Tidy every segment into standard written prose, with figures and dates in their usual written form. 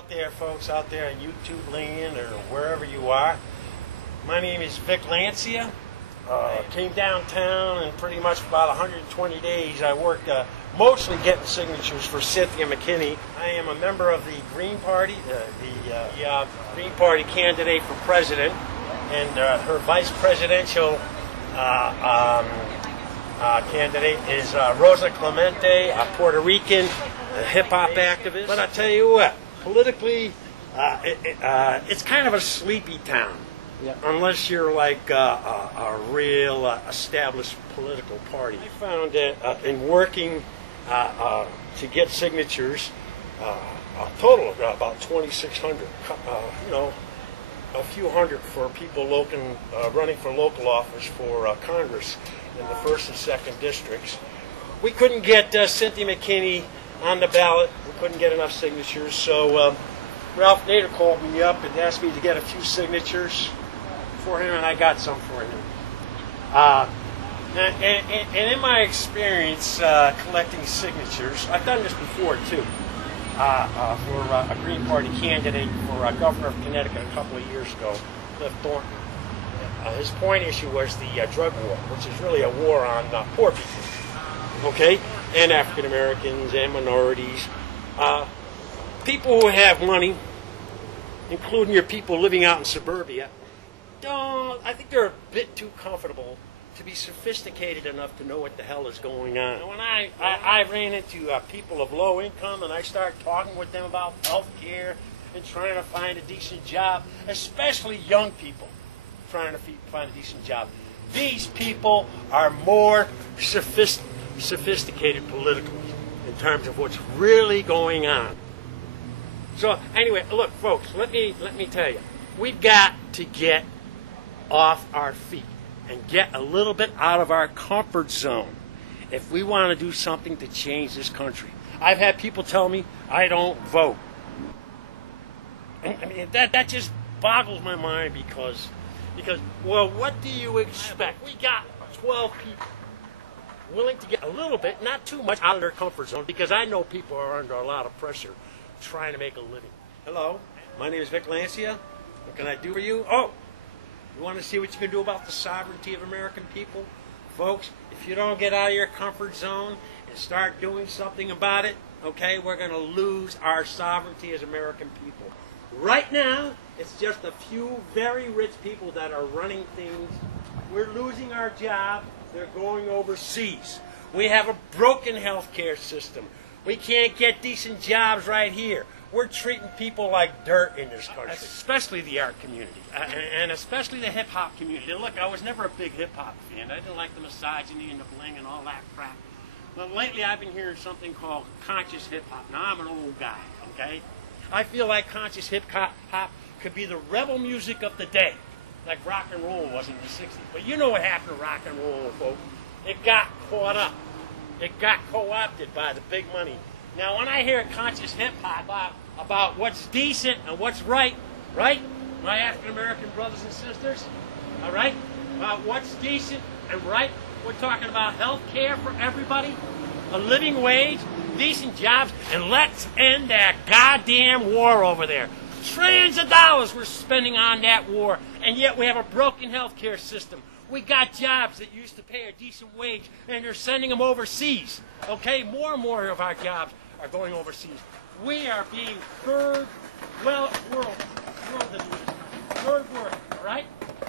out there, folks out there in YouTube land or wherever you are. My name is Vic Lancia. Came downtown and pretty much for about 120 days I worked mostly getting signatures for Cynthia McKinney. I am a member of the Green Party, the Green Party candidate for president, and her vice presidential candidate is Rosa Clemente, a Puerto Rican hip-hop activist. But I tell you what, politically, it's kind of a sleepy town. Yeah. Unless you're like a real established political party. I found that in working to get signatures, a total of about 2,600, a few hundred for people running for local office for Congress in the 1st and 2nd districts. We couldn't get Cynthia McKinney on the ballot. We couldn't get enough signatures, so Ralph Nader called me up and asked me to get a few signatures for him, and I got some for him. And in my experience collecting signatures, I've done this before too, for a Green Party candidate for governor of Connecticut a couple of years ago, Cliff Thornton. His point issue was the drug war, which is really a war on poor people, okay, and African Americans and minorities, people who have money, including your people living out in suburbia. I think they're a bit too comfortable to be sophisticated enough to know what the hell is going on. And when I ran into people of low income and I started talking with them about health care and trying to find a decent job, especially young people trying to find a decent job, these people are more sophisticated politically in terms of what's really going on. So anyway, look, folks, let me tell you, we've got to get off our feet and get a little bit out of our comfort zone if we want to do something to change this country. I've had people tell me I don't vote. I mean, that just boggles my mind because, well, what do you expect? We got 12 people willing to get a little bit, not too much, out of their comfort zone, because I know people are under a lot of pressure trying to make a living. Hello, my name is Vic Lancia. What can I do for you? Oh, you want to see what you can do about the sovereignty of American people? Folks, if you don't get out of your comfort zone and start doing something about it, okay, we're going to lose our sovereignty as American people. Right now, it's just a few very rich people that are running things. We're losing our job. They're going overseas. We have a broken health care system. We can't get decent jobs right here. We're treating people like dirt in this country, especially the art community, and especially the hip-hop community. Look, I was never a big hip-hop fan. I didn't like the misogyny and the bling and all that crap. But lately I've been hearing something called conscious hip-hop. Now, I'm an old guy, okay? I feel like conscious hip-hop could be the rebel music of the day, like rock and roll was in the 60s. But you know what happened to rock and roll, folks. It got caught up. It got co-opted by the big money. Now, when I hear conscious hip-hop about what's decent and what's right, my African-American brothers and sisters, all right, about what's decent and right, we're talking about health care for everybody, a living wage, decent jobs, and let's end that goddamn war over there. Trillions of dollars we're spending on that war, and yet we have a broken health care system. We got jobs that used to pay a decent wage, and they're sending them overseas. Okay, more and more of our jobs are going overseas. We are being third world, all right?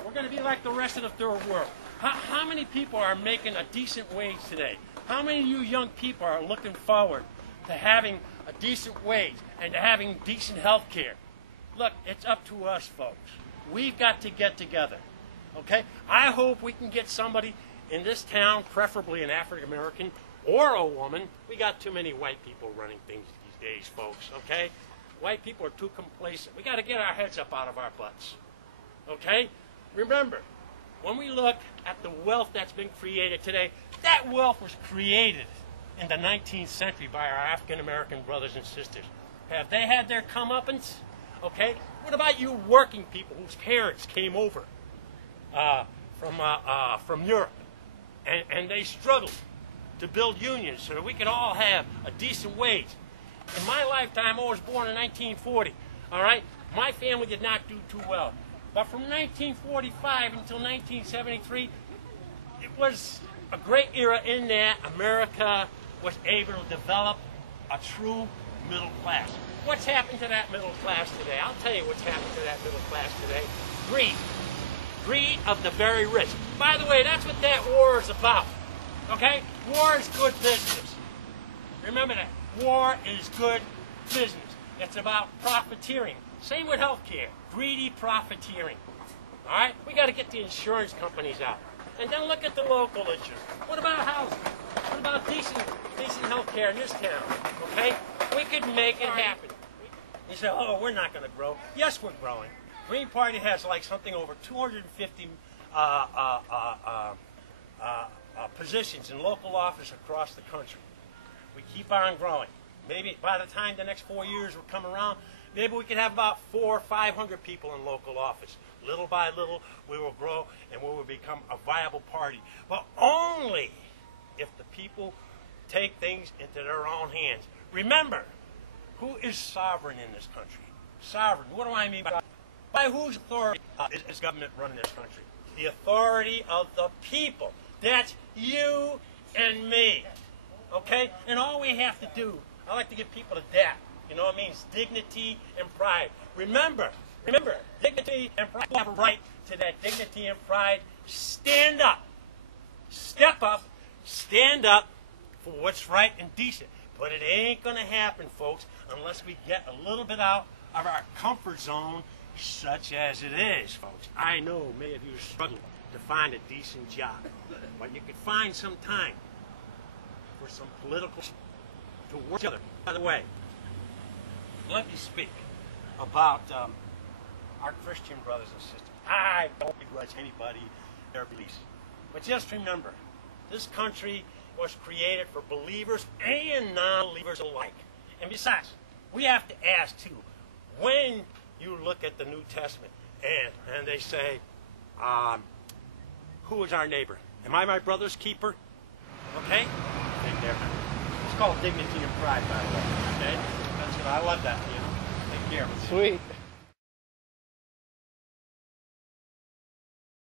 We're going to be like the rest of the third world. How many people are making a decent wage today? How many of you young people are looking forward to having a decent wage and to having decent health care? Look, it's up to us, folks. We've got to get together. Okay? I hope we can get somebody in this town, preferably an African American or a woman. We got too many white people running things these days, folks, okay? White people are too complacent. We got to get our heads up out of our butts. Okay? Remember, when we look at the wealth that's been created today, that wealth was created in the 19th century by our African American brothers and sisters. Have they had their comeuppance? Okay? What about you working people whose parents came over from Europe, and they struggled to build unions so that we could all have a decent wage? In my lifetime, I was born in 1940. All right, my family did not do too well, but from 1945 until 1973, it was a great era in that America was able to develop a true middle class. What's happened to that middle class today? I'll tell you what's happened to that middle class today. Greed. Greed of the very rich. By the way, that's what that war is about. Okay? War is good business. Remember that. War is good business. It's about profiteering. Same with healthcare. Greedy profiteering. All right? We got to get the insurance companies out. And then look at the local issues. What about housing? What about decent health care in this town? Okay? We could make it happen. You say, oh, we're not going to grow. Yes, we're growing. Green Party has like something over 250 positions in local office across the country. We keep on growing. Maybe by the time the next 4 years will come around, maybe we could have about 400 or 500 people in local office. Little by little, we will grow and we will become a viable party. But only if the people take things into their own hands. Remember, who is sovereign in this country? Sovereign. What do I mean by whose authority is government running this country? The authority of the people. That's you and me. Okay? And all we have to do, I like to give people a DAP. You know what it means? Dignity and pride. Remember, dignity and pride. You have a right to that dignity and pride. Stand up. Step up. Stand up for what's right and decent. But it ain't going to happen, folks, unless we get a little bit out of our comfort zone, such as it is, folks. I know many of you are struggling to find a decent job, but you could find some time for some political to work together. By the way, let me speak about our Christian brothers and sisters. I don't begrudge anybody their beliefs, but just remember, this country was created for believers and non-believers alike. And besides, we have to ask too, when you look at the New Testament and they say, who is our neighbor? Am I my brother's keeper? Okay? It's called dignity and pride, by the way. Okay? That's what I love that, you know. Take care. Sweet.